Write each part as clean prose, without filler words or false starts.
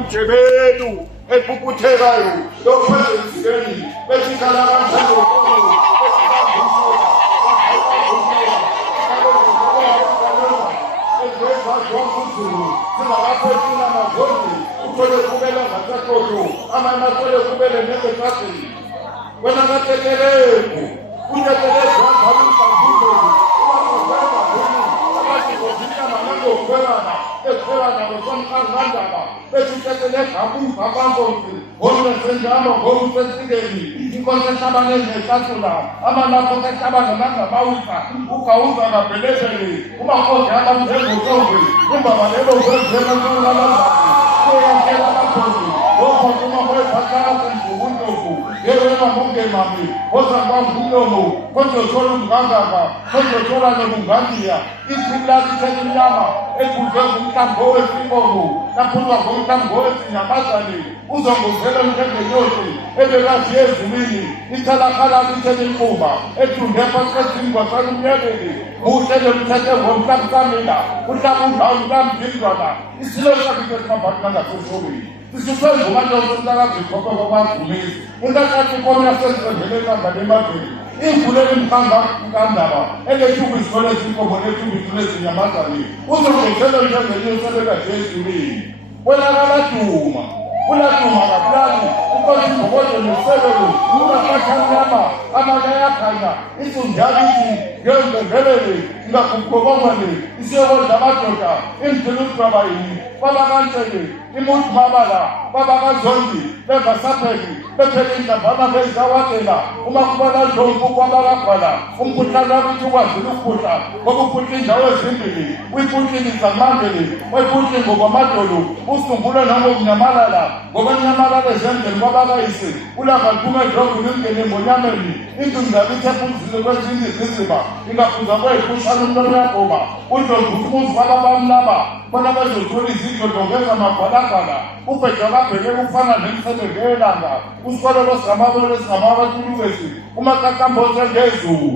Mjebelu ephuphutekayo lophezeni besikhala kanjalo singakaphethula mazoni uthole kubela ngasekhohlo amanye athole kubele nezekhathini wena katekeleko utekeleko ngabumbavuzo ekhona ngosomkhandaba besithethe ngabumva kwambozi ngokusenjalo ngokusesikeni inkonzo ehlabane nehlathula amalapho ehlabane mangabawisa ugawuza ngabhelezele umakhozi abamphezulu umbaba lelo kwezena kulalazana kuyakela amakhozi lokho kumakwezakala senzukuntoku yewena monke mami ozakwangulomo konjothola umngangaba konjothola nokungandiya isilasi senyama ekuzwe ngumhlambo wesibongo naphuma ngomhlambo wesinyamazane uzongozela umthengeyosi ebekathi ezulwini ithalakhala lithenenkuba ethunde phasezingwa salumyeleli muhlele mthethe ngomhlakusamila uhlakudlawu mkamdindwana isilo sakithe simabhati nangasesholweni sisifenza ubantu osemhlakazikhoke kwabavumisi intakathi kona yasenzelele kangane emaveni inguleli mkhandaba elethuba izikole ezinkomo lethuba izikole ezinyamazane uzongezela umthengeyoselekathi ezulwini welakaladuma uladuma kabulali inkosi imbokodo nesebelo unakathamnyama amanye ayakhanya isunjalithi yongezelele ingakugobongwane isiyokodla amadoda imdilusibabayini babakantshele imuntu mabala babakazondi bengasapheli bephele indlambama bezawakela uma kubona dlombu kwabakagwala umkhuhlane wakithi ukwazile ukuphuhla ngoba uphuhle indawo ezimbili uyiphuhlilisa mandeli wayiphuhle ngokwamadolo usumbule nangokunyamalala ngoba nyamalala ezendleni kwabakayise ulanga liphume edrobhini ingene embonyameni indlu yakithi ephuzile kwezinye iziziba ingaphuza kweyiphushana umntwana uyagoma udlombu umuzi kwababamlaba bona bezothola izindlo dongeza magwalagwala ubhedwa kabheke ukufana nemsebenzi yelanga usikolelo singamabolo esingamabantuluvesi umakakambothe ngezulu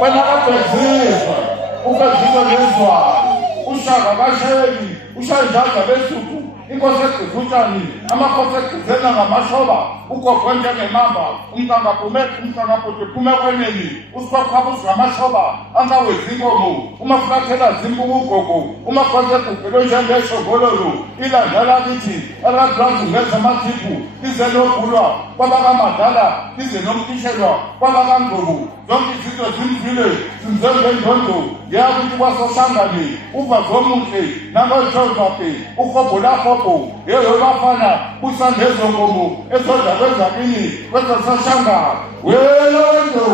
wena kabhezizwa ubhezizwa ngezwayo ushaka kasheli ushanjaza besuku inkosi egqizutshani amakhosi egqizela ngamashoba ugogwe njengemamba umkangabhuti phume kweneni usikwakhabuzi ngamashoba angawezi inkomo umafulathela zimbuku ugogo umakhosi egqugqelwe njengeshogololo ilandala lithi aladranzu ngezamathiphu lize logulwa kwabakamadala lize nomtishelwa kwabakanggobu zonke izinto zimvile zimzengendondo yakuthi kwasoshangane uva zomuhle nangoshozaphe uhobholahobho yeyo bafana busandezongomo ezodla kwezakini kwezasashanga welo wendo